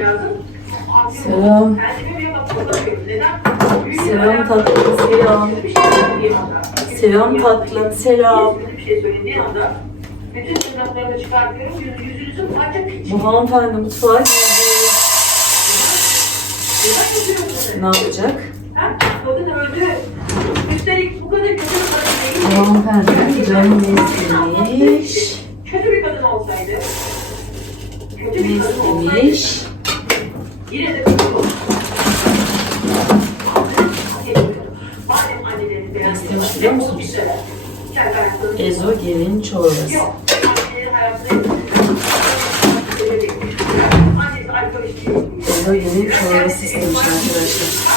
Selam. Selam tatlım, selam. Selam tatlım, selam. Bu hanımefendi mutfağa girdi. Ne yapacak? Bu hanımefendi canım istemiş. Ne kadın olsaydı. istemiş? Yine de kötü olur. Madem annelerinin Ne istemiş biliyor musunuz? Sen karakterini Ezo gelin çorbası. Yok. Annelerin hayatında Annesi alkol içiyor. Ezo gelin çorbası istemiş arkadaşlar.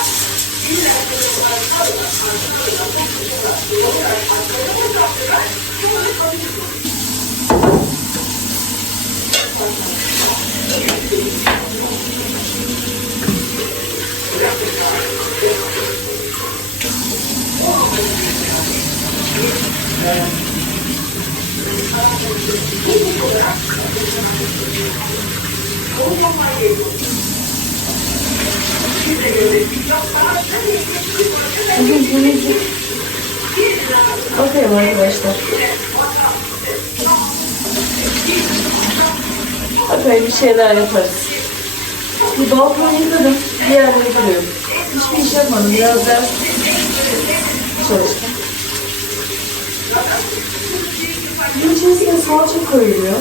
Bakayım arkadaşlar. Bakayım bir şeyler yaparız. Bir balkonu yıkadım. Bir yerleri duruyor. Hiçbir iş yapmadım. Biraz ders çalıştım. Bunun içerisine salça koyuluyor.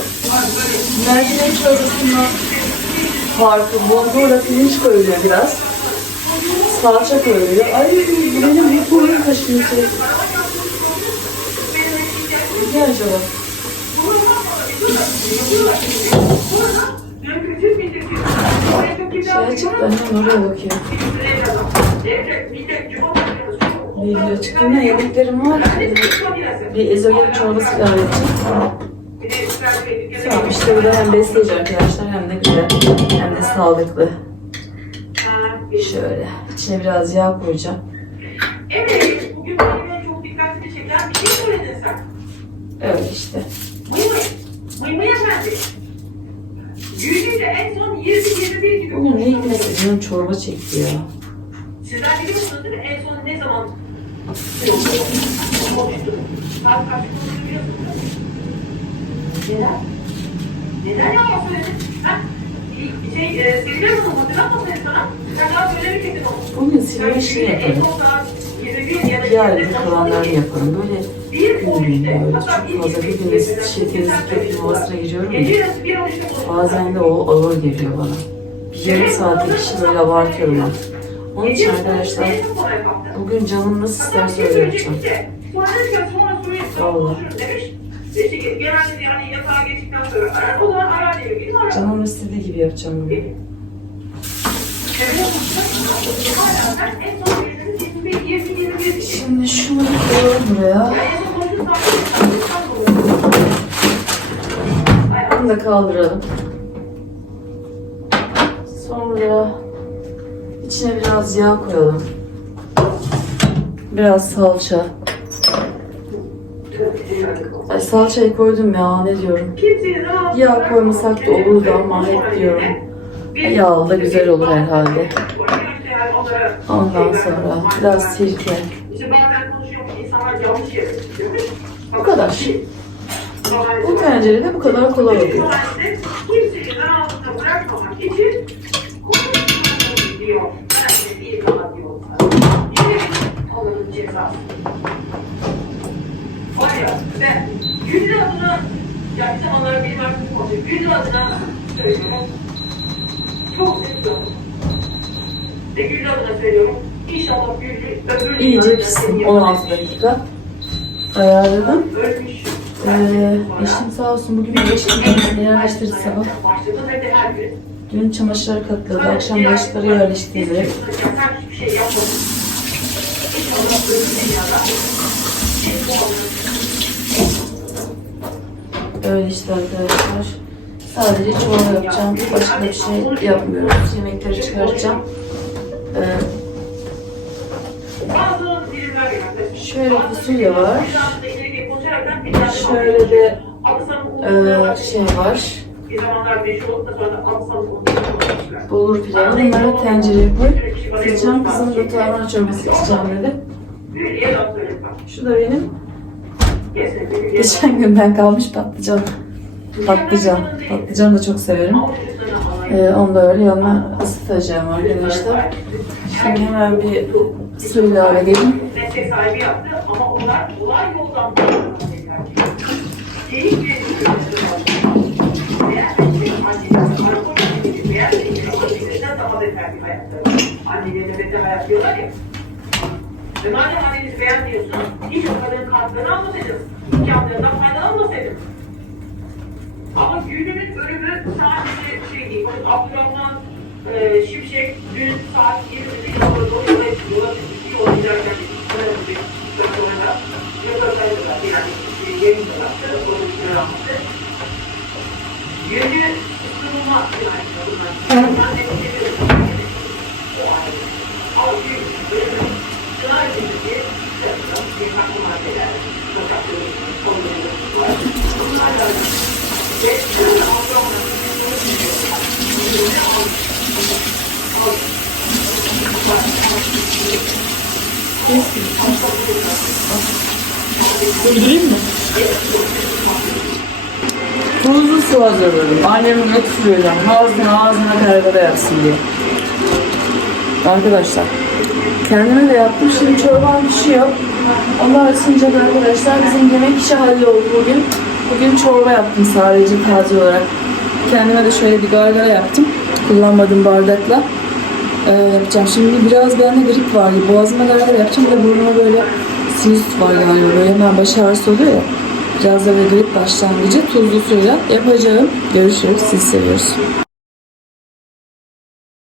Mercimek çorbasından farkı bulgurla pirinç koyuluyor biraz. Salça koyuluyor. Ay benim bu kaşınıyor sürekli. Ne acaba? Şey açık hemen oraya bakıyorum. Video çıktığında yemeklerim var. Bir ezogelin çorbası ilave edeceğim. Tamam işte bu da hem besleyici arkadaşlar hem de güzel hem de sağlıklı. Şöyle içine biraz yağ koyacağım. Evet, bugün benim en çok dikkatimi çeken bir şey söyledin sen. Evet işte. Mıymı, Mıymı efendi. Büyüyünce en son 20-21 gibi Bugün ne hikmetse canım çorba çekti ya. Sizler biliyorsunuz değil mi? En son ne zaman? Saat kaç konuştuk biliyorsunuz değil mi? Neden? Neden yalan söyledin? Ha? Bir şey, e, Sevilay Hanım hatırlatmasaydı sana. Sen daha söylemeyecektin onu. Bugün silme işini En yaparım. son saat 21 ya da Bir ayda 22 kalanları yaparım. Böyle Bir böyle Hatta çok bir fazla bir gün şey temizlik yapayım havasına giriyorum ya. Bir. Bazen de o ağır geliyor bana. Bir yarım saatlik işi böyle abartıyorum ben. Onun için arkadaşlar bugün canım nasıl isterse öyle yapacağım. Vallahi. Canım istediği gibi yapacağım bugün. Şimdi şunu koyuyorum buraya. Bunu da kaldıralım. Sonra içine biraz yağ koyalım. Biraz salça. Ay salçayı koydum ya ne diyorum. Yağ koymasak da olurdu ama hep diyorum. Yağlı da güzel olur herhalde. Ondan sonra biraz sirke. Bu kadar. Bu tencerede bu kadar kolay oluyor. Kimseyi rahatlıkla bırakmamak için konuşmamak diyor. Herhalde bir daha diyorsa. Yine Allah'ın cezası. Var ya ben Gülül adına ya bir zamanlar benim arkadaşım oldu. Gülül adına söylüyorum. Çok seviyorum. Ve Gülül adına söylüyorum. İnşallah Gülül öbür İyice pişsin 16 dakika. Ayarladım. Ölmüş. Ee, eşim sağ olsun bugün bulaşık makinesine yerleştirdi sabah. Dün çamaşırları katladı, akşam bulaşıkları yerleştirdi. Hiçbir şey yapmadım. İnşallah böyle dünyada. Hiç bu olmaz. Öyle işte arkadaşlar. Sadece çorba yapacağım. Başka bir şey yapmıyoruz. Yemekleri çıkartacağım. Ee, şöyle fasulye var. Şöyle de e, şey var. Bulgur pilavı. Bunları tencereye koy. Sıçacağım kızım da tarhana çorbası içeceğim dedi. Şu da benim. Geçen günden kalmış patlıcan. Patlıcan. Patlıcan da çok severim. Ee, onu da öyle yanına ısıtacağım arkadaşlar. Şimdi hemen bir su ilave var. Annelerine beter hayat diyorlar ya. Ve madem annenizi beğenmiyorsunuz, hiç o kadının kartlarını almasaydınız, imkanlarından faydalanmasaydınız. Ama günümün ölümü sadece şey değil. Bakın Abdurrahman e, Şimşek dün saat 20'de yola doğru yola yola çıkıyor. Yola giderken bir doktoruna röportajda yani yayın da yaptı. Röportajda yaptı. Yönü ısınma yani kadınlar. Ben de seviyorum. O ayrı. Ama bir ölümün sınav edildiği bir takım maddeler. Sokakları, konuları var. Bunlarla Durdurayım mı? Tuzlu su hazırladım. Annemin et suyuyla ağzına ağzına kargara yapsın diye. Arkadaşlar kendime de yaptım. Şimdi çorbam pişiyor. Onlar ısınca da arkadaşlar bizim yemek işi halloldu bugün. Bugün çorba yaptım sadece taze olarak. Kendime de şöyle bir gargara yaptım. Kullanmadığım bardakla. Ee, yapacağım. Şimdi biraz bende grip var gibi. Boğazıma gargara yapacağım ve burnuma böyle sinüs var galiba. Böyle hemen baş ağrısı oluyor ya. Biraz da böyle grip başlangıcı tuzlu suyla yapacağım. Görüşürüz. Siz seviyoruz.